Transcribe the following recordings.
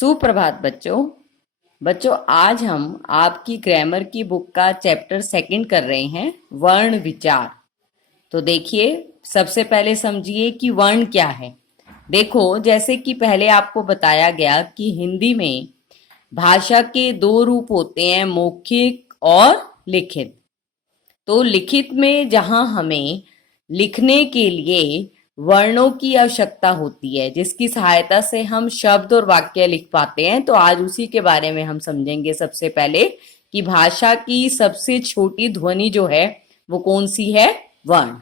सुप्रभात बच्चों। बच्चों आज हम आपकी ग्रामर की बुक का चैप्टर सेकंड कर रहे हैं, वर्ण विचार। तो देखिए, सबसे पहले समझिए कि वर्ण क्या है। देखो, जैसे कि पहले आपको बताया गया कि हिंदी में भाषा के दो रूप होते हैं, मौखिक और लिखित। तो लिखित में जहां हमें लिखने के लिए वर्णों की आवश्यकता होती है, जिसकी सहायता से हम शब्द और वाक्य लिख पाते हैं, तो आज उसी के बारे में हम समझेंगे। सबसे पहले कि भाषा की सबसे छोटी ध्वनि जो है वो कौन सी है? वर्ण।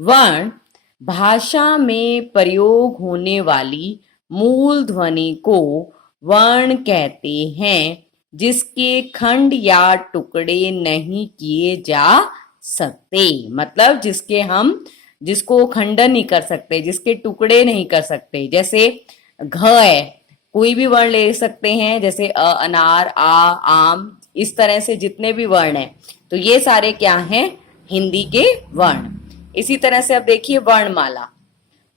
वर्ण भाषा में प्रयोग होने वाली मूल ध्वनि को वर्ण कहते हैं, जिसके खंड या टुकड़े नहीं किए जा सकते। मतलब जिसको खंडन नहीं कर सकते, जिसके टुकड़े नहीं कर सकते। जैसे घ है, कोई भी वर्ण ले सकते हैं, जैसे अनार, आम, इस तरह से जितने भी वर्ण हैं, तो ये सारे क्या हैं? हिंदी के वर्ण। इसी तरह से अब देखिए वर्णमाला।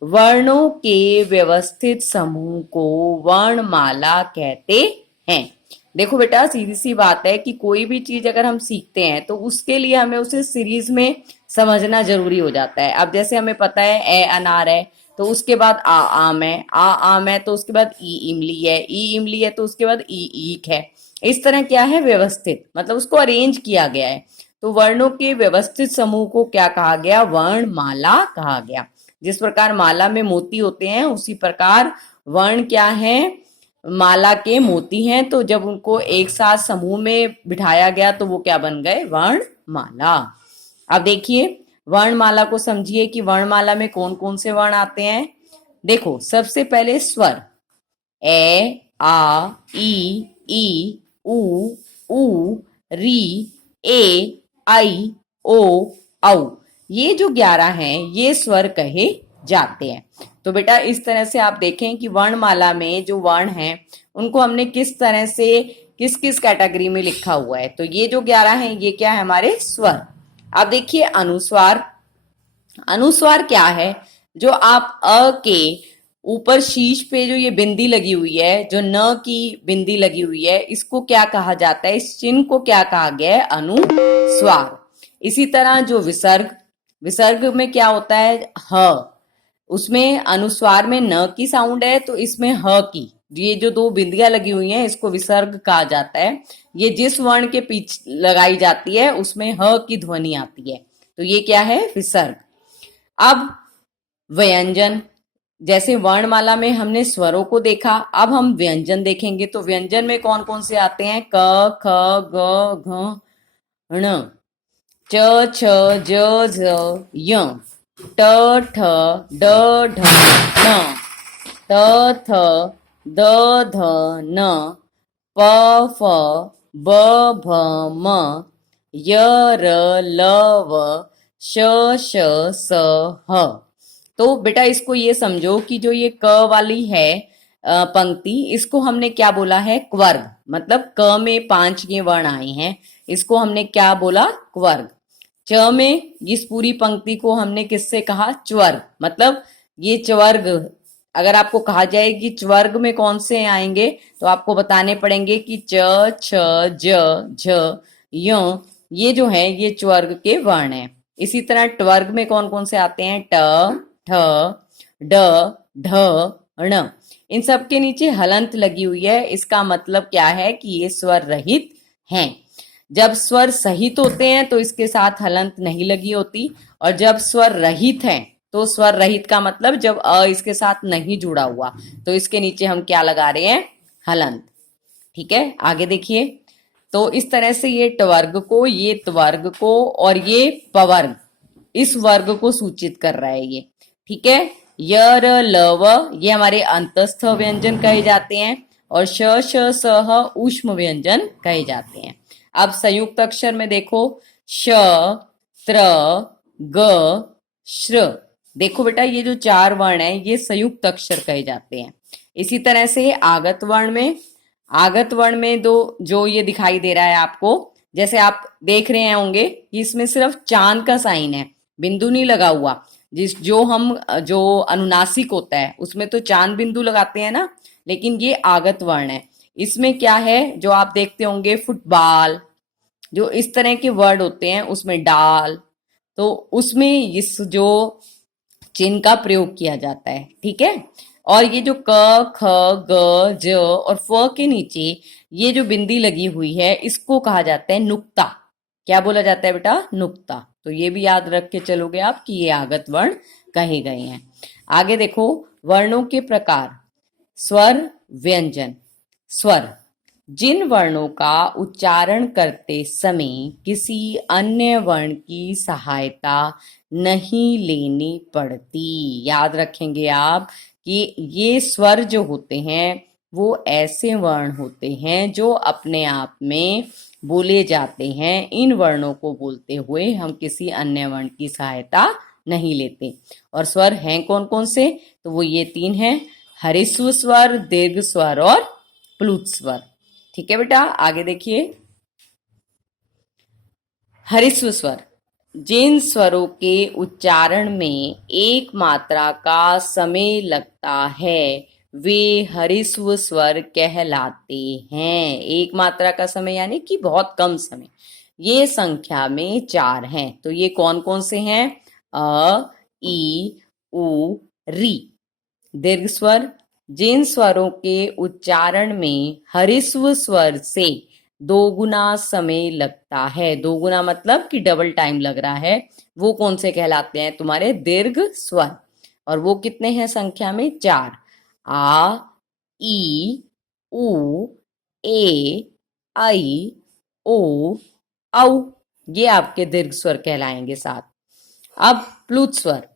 वर्णों के व्यवस्थित समूह को वर्णमाला कहते हैं। देखो बेटा, सीधी सी बात है कि कोई भी चीज अगर हम सीखते हैं तो उसके लिए हमें उसे सीरीज में समझना जरूरी हो जाता है। अब जैसे हमें पता है ए अनार है, तो उसके बाद आ आम है, आ आम है तो उसके बाद ई इमली है, ई इमली है तो उसके बाद ई ईख है। इस तरह क्या है? व्यवस्थित, मतलब उसको अरेंज किया गया है। तो वर्णों के व्यवस्थित समूह को क्या कहा गया? वर्णमाला कहा गया। जिस प्रकार माला में मोती होते हैं, उसी प्रकार वर्ण क्या है? माला के मोती हैं। तो जब उनको एक साथ समूह में बिठाया गया तो वो क्या बन गए? वर्णमाला। अब देखिए, वर्णमाला को समझिए कि वर्णमाला में कौन कौन से वर्ण आते हैं। देखो, सबसे पहले स्वर ए, आ, ई, उ, री, ए, आई, ओ, औ। ये जो 11 हैं, ये स्वर कहे जाते हैं। तो बेटा, इस तरह से आप देखें कि वर्णमाला में जो वर्ण हैं उनको हमने किस तरह से किस किस कैटेगरी में लिखा हुआ है। तो ये जो 11 हैं, ये क्या है? हमारे स्वर। अब देखिए अनुस्वार। अनुस्वार क्या है? जो आप अ के ऊपर शीश पे जो ये बिंदी लगी हुई है, जो न की बिंदी लगी हुई है, इसको क्या कहा जाता है? इस चिन्ह को क्या कहा गया है? अनुस्वार। इसी तरह जो विसर्ग, विसर्ग में क्या होता है? ह। उसमें अनुस्वार में न की साउंड है, तो इसमें ह की, ये जो दो बिंदियां लगी हुई हैं, इसको विसर्ग कहा जाता है। ये जिस वर्ण के पीछे लगाई जाती है उसमें ह की ध्वनि आती है, तो ये क्या है? विसर्ग। अब व्यंजन। जैसे वर्णमाला में हमने स्वरों को देखा, अब हम व्यंजन देखेंगे। तो व्यंजन में कौन कौन से आते हैं? क, ख, ग, घ, ण, च, छ, ज, झ, य, ट, ठ, ड, ढ, न, त, थ, द, ध, न, प, फ, ब, भ, म, य, र, ल, व, श, श, स, ह। तो बेटा, इसको ये समझो कि जो ये क वाली है पंक्ति, इसको हमने क्या बोला है? क्वर्ग। मतलब क में 5 ये वर्ण आए हैं, इसको हमने क्या बोला? क्वर्ग। च में इस पूरी पंक्ति को हमने किससे कहा? च्वर्ग। मतलब ये च्वर्ग, अगर आपको कहा जाए कि च्वर्ग में कौन से आएंगे, तो आपको बताने पड़ेंगे कि च, छ, ज, झ, य, ये जो है ये च्वर्ग के वर्ण हैं। इसी तरह ट्वर्ग में कौन कौन से आते हैं? ट, ठ, ड, ढ, ण। इन सब के नीचे हलंत लगी हुई है। इसका मतलब क्या है? कि ये स्वर रहित हैं। जब स्वर सहित होते हैं तो इसके साथ हलंत नहीं लगी होती, और जब स्वर रहित हैं तो स्वर रहित का मतलब जब अ इसके साथ नहीं जुड़ा हुआ, तो इसके नीचे हम क्या लगा रहे हैं? हलंत। ठीक है, आगे देखिए। तो इस तरह से ये टवर्ग को, ये त्वर्ग को और ये पवर्ग, इस वर्ग को सूचित कर रहा है ये। ठीक है, य, र, ल, व, ये हमारे अंतस्थ व्यंजन कहे जाते हैं, और श, श, स, ह ऊष्म व्यंजन कहे जाते हैं। अब संयुक्त अक्षर में देखो, श, त्र, ग, श्र। देखो बेटा, ये जो 4 वर्ण है ये संयुक्त अक्षर कहे जाते हैं। इसी तरह से आगत वर्ण में, आगत वर्ण में दो जो ये दिखाई दे रहा है आपको, जैसे आप देख रहे होंगे कि इसमें सिर्फ चांद का साइन है, बिंदु नहीं लगा हुआ। जो अनुनासिक होता है उसमें तो चांद बिंदु लगाते हैं ना, लेकिन ये आगत वर्ण है। इसमें क्या है, जो आप देखते होंगे फुटबॉल, जो इस तरह के वर्ड होते हैं उसमें डाल, तो उसमें इस जो चिन्ह का प्रयोग किया जाता है, ठीक है। और ये जो क ख ग ज और फ के नीचे ये जो बिंदी लगी हुई है इसको कहा जाता है नुक्ता। क्या बोला जाता है बेटा? नुक्ता। तो ये भी याद रख के चलोगे आप कि ये आगत वर्ण कहे गए हैं। आगे देखो, वर्णों के प्रकार। स्वर, व्यंजन। स्वर, जिन वर्णों का उच्चारण करते समय किसी अन्य वर्ण की सहायता नहीं लेनी पड़ती। याद रखेंगे आप कि ये स्वर जो होते हैं वो ऐसे वर्ण होते हैं जो अपने आप में बोले जाते हैं। इन वर्णों को बोलते हुए हम किसी अन्य वर्ण की सहायता नहीं लेते। और स्वर हैं कौन कौन से? तो वो ये तीन हैं, हरिस्व स्वर, दीर्घ स्वर और प्लुत स्वर। ठीक है बेटा, आगे देखिए। हरिस्व स्वर, जिन स्वरों के उच्चारण में एक मात्रा का समय लगता है वे हरिस्व स्वर कहलाते हैं। एक मात्रा का समय यानी कि बहुत कम समय। ये संख्या में 4 हैं। तो ये कौन कौन से हैं? अ, ई, उ, री। दीर्घ स्वर, जिन स्वरों के उच्चारण में हरिस्व स्वर से दोगुना समय लगता है, दोगुना मतलब कि डबल टाइम लग रहा है, वो कौन से कहलाते हैं? तुम्हारे दीर्घ स्वर। और वो कितने हैं संख्या में? 4। आ, ई, उ, ए, आई, ओ, औ। ये आपके दीर्घ स्वर कहलाएंगे 7। अब प्लुत स्वर,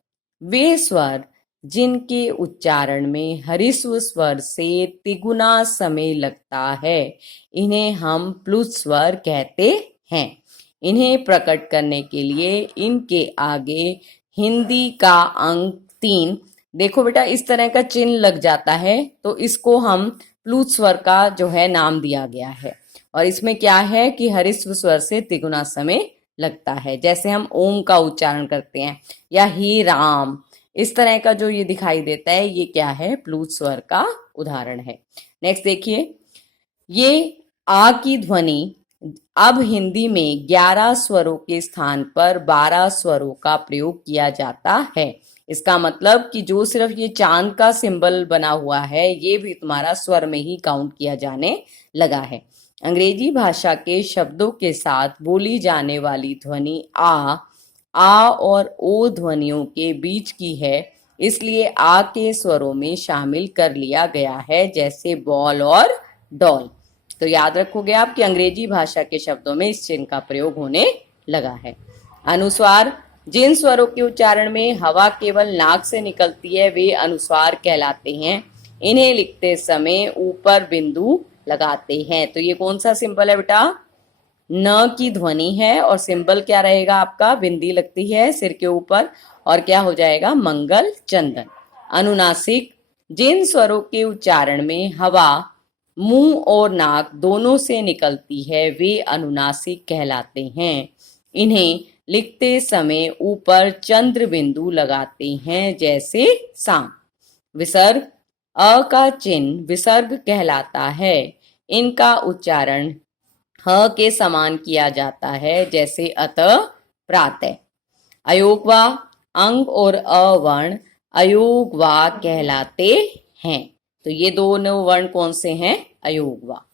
वे स्वर जिनके उच्चारण में हरिस्व स्वर से तिगुना समय लगता है, इन्हें हम प्लुत स्वर कहते हैं। इन्हें प्रकट करने के लिए इनके आगे हिंदी का अंक 3, देखो बेटा इस तरह का चिन्ह लग जाता है, तो इसको हम प्लुत स्वर का जो है नाम दिया गया है। और इसमें क्या है कि हरिस्व स्वर से तिगुना समय लगता है। जैसे हम ओम का उच्चारण करते हैं या ही राम, इस तरह का जो ये दिखाई देता है ये क्या है? प्लुत स्वर का उदाहरण है। नेक्स्ट देखिए, ये आ की ध्वनि अब हिंदी में 11 स्वरों के स्थान पर 12 स्वरों का प्रयोग किया जाता है। इसका मतलब कि जो सिर्फ ये चांद का सिंबल बना हुआ है ये भी तुम्हारा स्वर में ही काउंट किया जाने लगा है। अंग्रेजी भाषा के शब्दों के साथ बोली जाने वाली ध्वनि आ और ओ ध्वनियों के बीच की है, इसलिए आ के स्वरों में शामिल कर लिया गया है, जैसे बॉल और डॉल। तो याद रखोगे आप कि अंग्रेजी भाषा के शब्दों में इस चिन्ह का प्रयोग होने लगा है। अनुस्वार, जिन स्वरों के उच्चारण में हवा केवल नाक से निकलती है वे अनुस्वार कहलाते हैं। इन्हें लिखते समय ऊपर बिंदु लगाते हैं। तो ये कौन सा सिंबल है बेटा? न की ध्वनि है और सिंबल क्या रहेगा आपका? बिंदी लगती है सिर के ऊपर और क्या हो जाएगा? मंगल चंदन। अनुनासिक, जिन स्वरों के उच्चारण में हवा मुंह और नाक दोनों से निकलती है वे अनुनासिक कहलाते हैं। इन्हें लिखते समय ऊपर चंद्र बिंदु लगाते हैं, जैसे सांप। विसर्ग, अ का चिन्ह विसर्ग कहलाता है। इनका उच्चारण ह के समान किया जाता है, जैसे अतः, प्रातः। अयोगवा, अंग और अवर्ण अयोगवा कहलाते हैं। तो ये दोनों वर्ण कौन से हैं? अयोगवा।